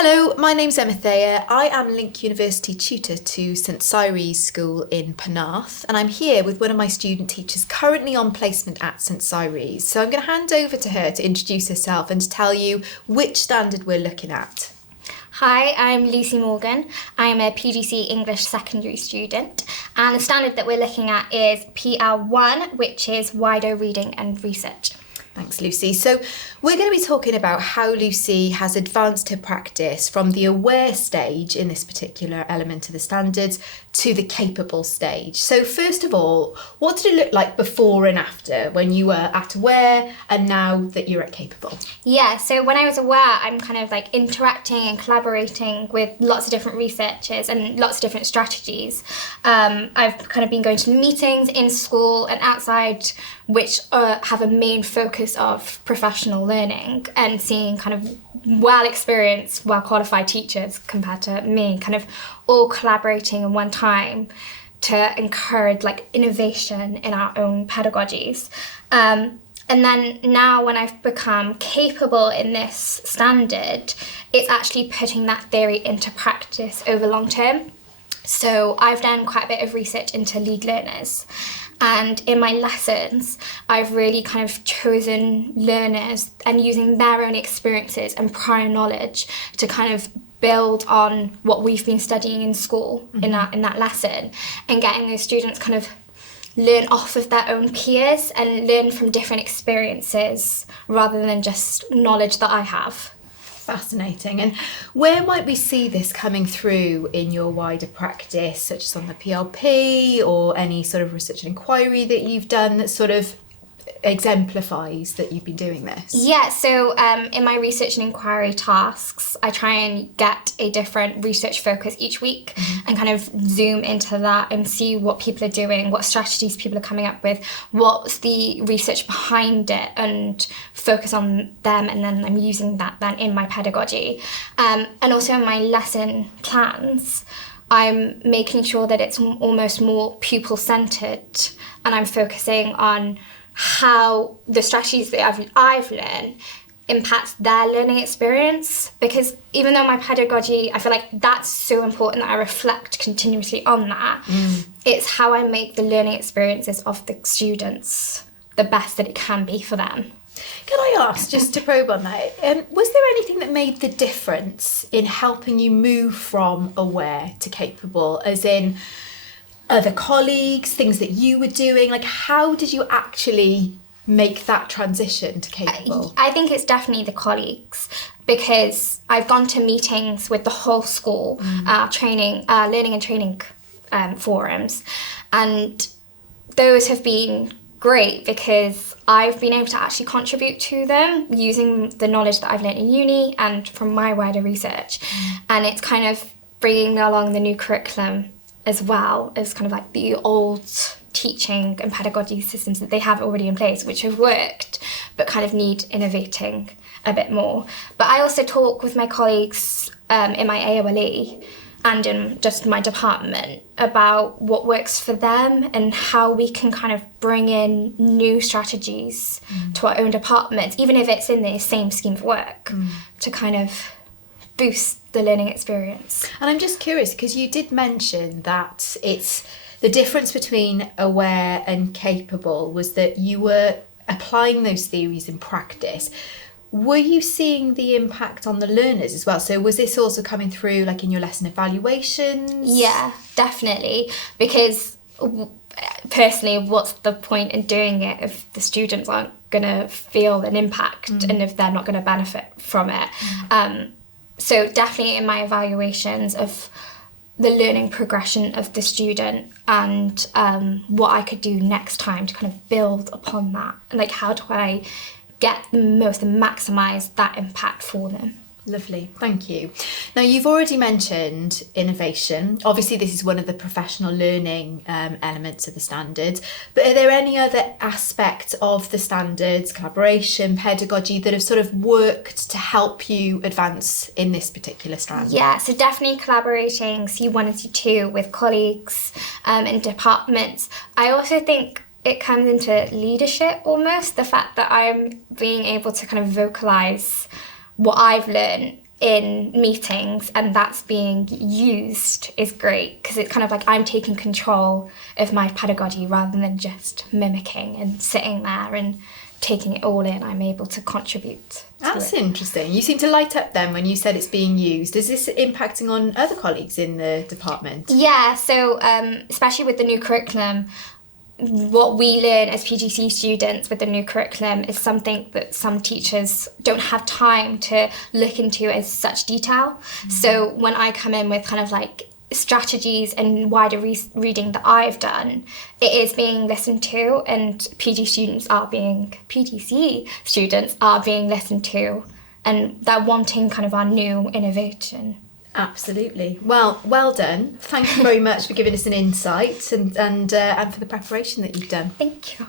Hello, my name's Emma Thayer. I am Link University tutor to St Cyres School in Penarth, and I'm here with one of my student teachers currently on placement at St Cyres. So I'm going to hand over to her to introduce herself and to tell you which standard we're looking at. Hi, I'm Lucy Morgan. I'm a PGC English secondary student, and the standard that we're looking at is PL1, which is wider reading and research. Thanks, Lucy. So we're going to be talking about how Lucy has advanced her practice from the aware stage in this particular element of the standards to the capable stage. So first of all, what did it look like before and after when you were at aware and now that you're at capable? Yeah, so when I was aware, I'm kind of like interacting and collaborating with lots of different researchers and lots of different strategies. I've kind of been going to meetings in school and outside which have a main focus of professional learning and seeing kind of well-experienced, well-qualified teachers compared to me, kind of all collaborating in one time to encourage like innovation in our own pedagogies. And then now when I've become capable in this standard, it's actually putting that theory into practice over long term. So I've done quite a bit of research into lead learners. And in my lessons, I've really kind of chosen learners and using their own experiences and prior knowledge to kind of build on what we've been studying in school in that lesson, and getting those students kind of learn off of their own peers and learn from different experiences rather than just knowledge that I have. Fascinating. And where might we see this coming through in your wider practice, such as on the PLP or any sort of research and inquiry that you've done that sort of exemplifies that you've been doing this? Yeah, so in my research and inquiry tasks, I try and get a different research focus each week and kind of zoom into that and see what people are doing, what strategies people are coming up with, what's the research behind it, and focus on them, and then I'm using that then in my pedagogy. And also in my lesson plans, I'm making sure that it's almost more pupil-centred, and I'm focusing on how the strategies that I've learned impacts their learning experience, because even though my pedagogy, I feel like that's so important that I reflect continuously on that, it's how I make the learning experiences of the students the best that it can be for them. Can I ask, just to probe on that, was there anything that made the difference in helping you move from aware to capable, as in other colleagues, things that you were doing? Like, how did you actually make that transition to capable? I think it's definitely the colleagues, because I've gone to meetings with the whole school, learning and training forums, and those have been great because I've been able to actually contribute to them using the knowledge that I've learned in uni and from my wider research. And it's kind of bringing along the new curriculum as well as kind of like the old teaching and pedagogy systems that they have already in place, which have worked, but kind of need innovating a bit more. But I also talk with my colleagues in my AOLE and in just my department about what works for them and how we can kind of bring in new strategies to our own departments, even if it's in the same scheme of work, to kind of boost the learning experience. And I'm just curious, because you did mention that it's the difference between aware and capable was that you were applying those theories in practice. Were you seeing the impact on the learners as well? So was this also coming through like in your lesson evaluations? Yeah, definitely. Because personally, what's the point in doing it if the students aren't going to feel an impact and if they're not going to benefit from it? So definitely in my evaluations of the learning progression of the student and what I could do next time to kind of build upon that. Like, how do I get the most and maximise that impact for them? Lovely, thank you. Now, you've already mentioned innovation. Obviously, this is one of the professional learning elements of the standards, but are there any other aspects of the standards, collaboration, pedagogy, that have sort of worked to help you advance in this particular strand? Yeah, so definitely collaborating C1 and C2 with colleagues in departments. I also think it comes into leadership almost, the fact that I'm being able to kind of vocalise what I've learned in meetings and that's being used is great, because it's kind of like I'm taking control of my pedagogy rather than just mimicking and sitting there and taking it all in. I'm able to contribute. That's interesting. You seem to light up then when you said it's being used. Is this impacting on other colleagues in the department? Yeah, so especially with the new curriculum, what we learn as PGC students with the new curriculum is something that some teachers don't have time to look into as such detail. So when I come in with kind of like strategies and wider reading that I've done, it is being listened to, and PGC students are being listened to, and they're wanting kind of our new innovation. Absolutely. Well done. Thank you very much for giving us an insight and for the preparation that you've done. Thank you.